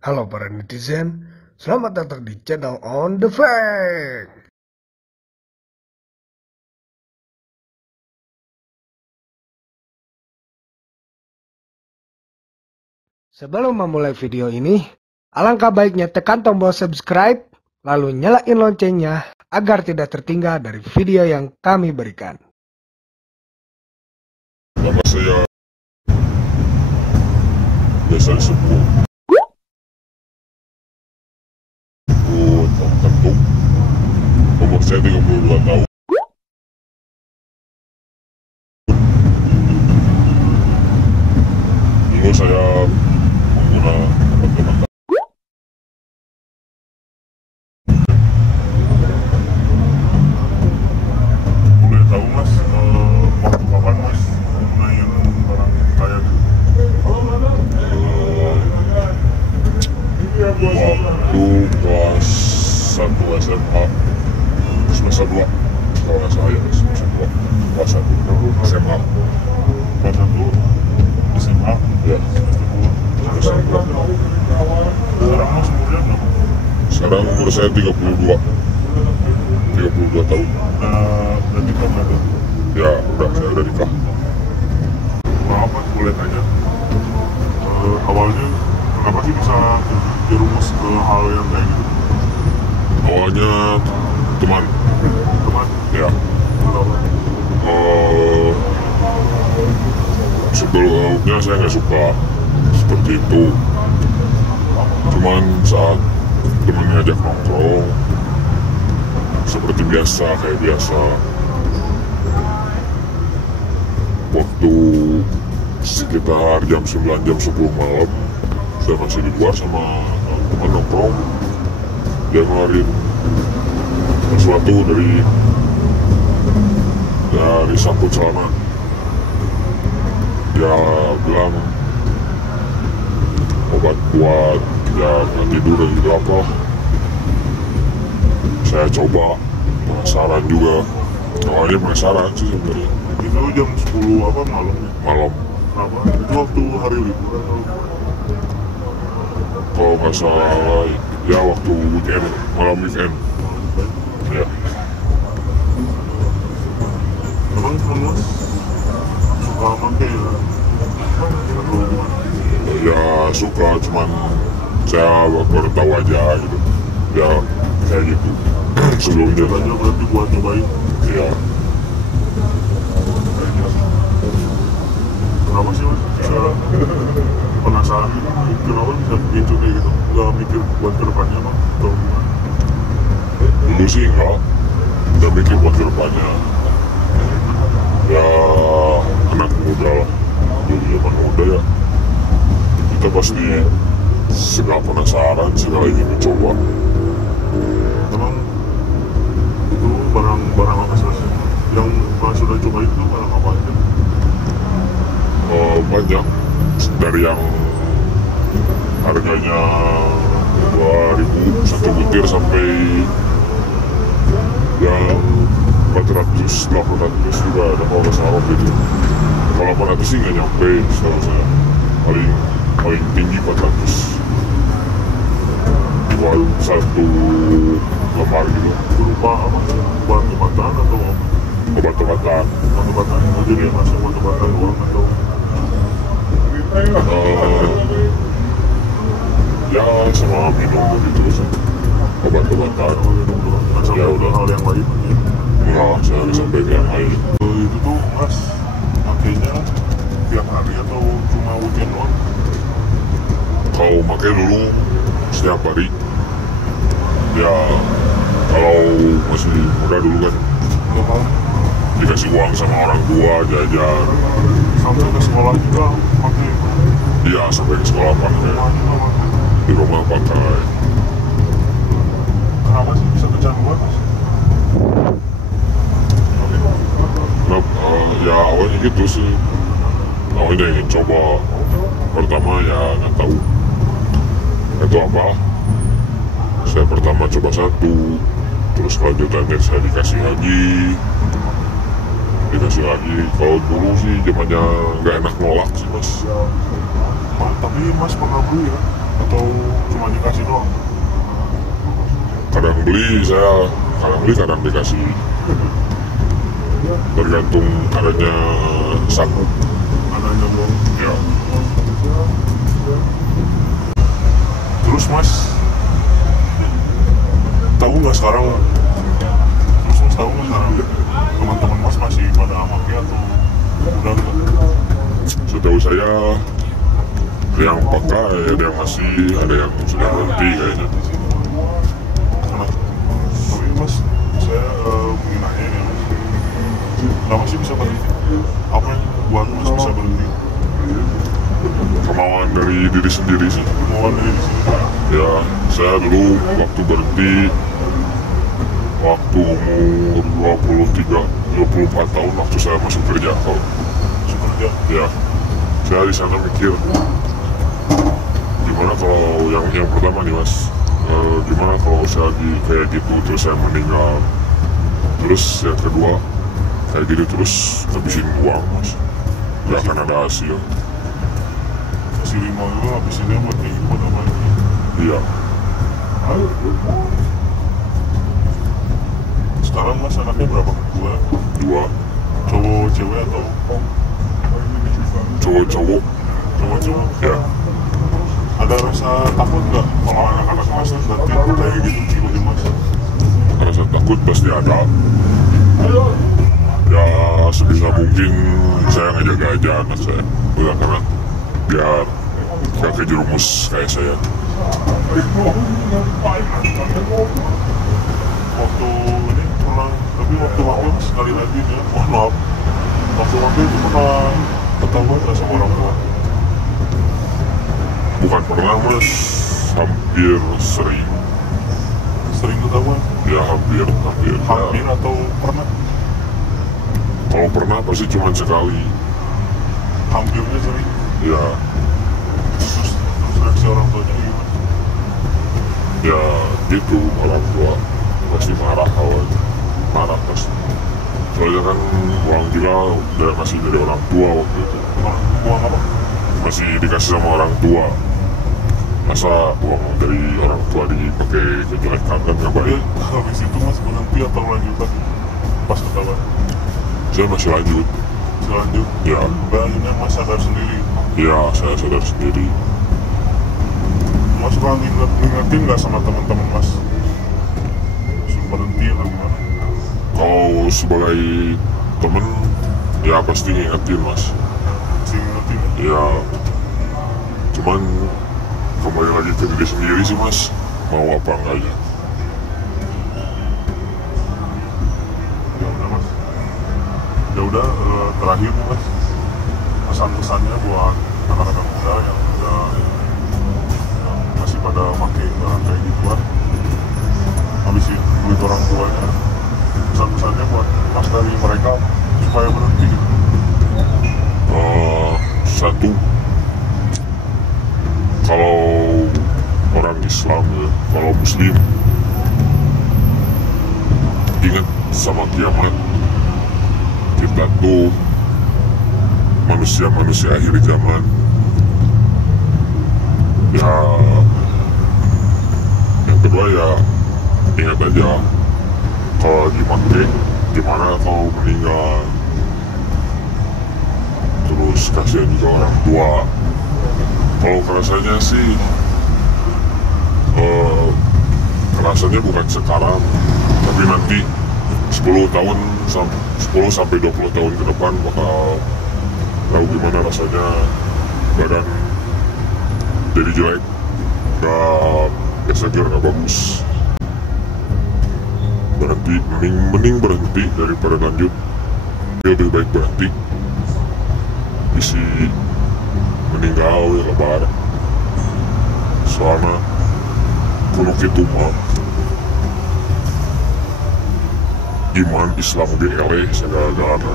Halo para netizen, selamat datang di channel On The Fact. Sebelum memulai video ini, alangkah baiknya tekan tombol subscribe, lalu nyalain loncengnya agar tidak tertinggal dari video yang kami berikan. Nama saya biasa disebut Tom Kentung. Umur saya 32 tahun. Dulu saya pengguna obat-obatan. Boleh tahu mas, waktu kapan mas main barang kayak waktu kelas 1 SMA semester 2 kalau nggak salah ya, semester 2 kelas 1 SMA kelas 1 SMA ya semester 2. Sekarang mas umurnya berapa? Sekarang umur saya 32 tahun. Udah nikah berapa? Ya udah, saya udah nikah. Maaf mas, boleh tanya awalnya kenapa sih bisa jerumus ke hal yang kayak gitu? Awalnya teman ya. Sebelumnya saya nggak suka seperti itu, cuman saat temen ngajak nongkrong seperti biasa, kayak biasa, waktu sekitar jam 9 jam 10 malam saya masih di luar sama teman nongkrong. Dia ngeluarin sesuatu dari sampul celana. Dia bilang obat buat ya tidur dan juga apa. Saya coba, penasaran juga. Awalnya penasaran sih sebenarnya. Itu jam 10 apa malam ya? Malam. Kenapa? Itu waktu hari liburan atau? Kalau nggak salah ya waktu weekend, malam weekend. Ya. Emang kamu suka pakai ya? Ya suka, cuman saya baru tahu aja gitu. Ya kayak gitu. Sebelumnya aja berarti buat nyobain. Iya. Kenapa sih mas bisa penasaran gitu? Kenapa bisa begitu kayak gitu? Gak mikir buat kedepannya mah? Atau gimana? Dulu sih enggak, udah mikir buat kedepannya. Ya anak muda lah, dulu zaman muda ya, kita pasti segala penasaran, segala ingin mencoba. Emang itu barang apa sih mas? Yang mas sudah coba itu barang apa aja? Banyak, dari yang harganya 2.000 satu butir sampai yang 400, 800 juga ada kalau nggak salah waktu itu. Kalau 800 sih nggak nyampe setahu saya, paling tinggi 400 buat satu lembar gitu. Berupa apa? Obat-obatan atau obat-obatan? Obat-obatan, jadi masuk obat-obatan doang atau? Ya sama minum begitu sih, obat-obatan. Ya udah hal yang lain ya. Enggak, saya harus sampai ke yang lain. Itu tuh mas pakainya tiap hari atau cuma weekend doang? Kalau pakai dulu setiap hari. Ya kalau masih muda dulu kan dikasih uang sama orang tua jajan. Sampai ke sekolah juga pakai? Iya, sampai ke sekolah pakai. Di rumah pakai. Kenapa sih bisa kecanduan mas? Ya awalnya gitu sih. Awalnya ingin coba. Pertama ya nggak tahu itu apa. Saya pertama coba satu, terus kelanjutannya saya dikasih lagi. Kalau dulu sih zamannya nggak enak nolak sih mas. Tapi mas pernah beli ya? atau cuma dikasih doang? Kadang beli saya, kadang dikasih, tergantung adanya saku. Adanya doang. Ya. Terus mas, tahu nggak sekarang? Terus mas tahu nggak sekarang teman-teman mas masih pada pakai atau udah enggak? Setahu saya ada yang pakai, ada yang masih, ada yang sudah berhenti kayaknya. Tapi mas, saya ingin nanya ya mas, kenapa sih bisa berhenti? Apa yang buat mas bisa berhenti? Kemauan dari diri sendiri sih. Kemauan dari diri sendiri? Ya, saya dulu waktu berhenti, waktu umur 24 tahun, waktu saya masuk kerja. Masuk kerja? Ya, saya di sana mikir, gimana kalau yang pertama nih mas, gimana kalau saya kayak gitu terus saya meninggal, terus yang kedua kayak gitu terus habisin uang mas, nggak akan ada hasil. Hasilin uang itu habisinnya buat kayak gimana mas? Iya. Sekarang mas anaknya berapa? Dua. Cowok cewek atau? Cowok. Ya. Ada rasa takut nggak kalau anak-anak mas nanti kayak gitu ikutin mas? Rasa takut pasti ada. Ya sebisa mungkin saya ngejaga aja anak saya, karena biar gak kejerumus kayak saya. Waktu ini pernah, tapi waktu mampir sekali lagi nih, mohon maaf, waktu mampir itu pernah ketahuan nggak sama orang tua? Bukan pernah mas, hampir sering. Sering ketahuan? Ya hampir. Hampir ya. Atau pernah? Kalau pernah pasti cuma sekali. Hampirnya sering? Ya. Terus reaksi orang tuanya gimana? Ya gitu, orang tua pasti marah awalnya. Marah pasti. Soalnya kan uang juga udah kasih dari orang tua waktu itu. Uang apa? Masih dikasih sama orang tua. Masa uang dari orang tua dipakai kejelekan kan nggak baik. Habis itu mas berhenti atau lanjut lagi pas ketahuan? Saya masih lanjut. Ya. Akhirnya mas sadar sendiri? Ya, saya sadar sendiri. Mas suka ngingetin nggak sama teman-teman mas? Suruh berhenti atau gimana? Kalau sebagai temen, ya pasti ngingetin mas. Pasti ngingetin? Ya. Cuman kembali lagi ke diri sendiri sih mas, mau apa enggaknya. Ya udah mas. Ya udah, terakhir nih mas, pesan-pesannya buat anak-anak muda yang masih pada pakai barang kayak gituan, habisin duit orang tuanya. Pesan-pesannya buat pas dari mereka supaya berhenti. Satu, kalau orang Islam ya, kalau Muslim, ingat sama kiamat. Kita tuh manusia akhir zaman. Ya, yang kedua ya ingat aja kalau gimana kalau meninggal. Terus kasihan juga orang tua. Kalau kerasanya sih kerasanya bukan sekarang, tapi nanti 10 sampai 20 tahun ke depan bakal tahu gimana rasanya badan jadi jelek dan seger gak bagus. Berhenti, mending berhenti daripada lanjut. Lebih baik berhenti, isi meninggal ya lebar. Soalnya kuno kitu mah iman Islam ge eleh segala-galana.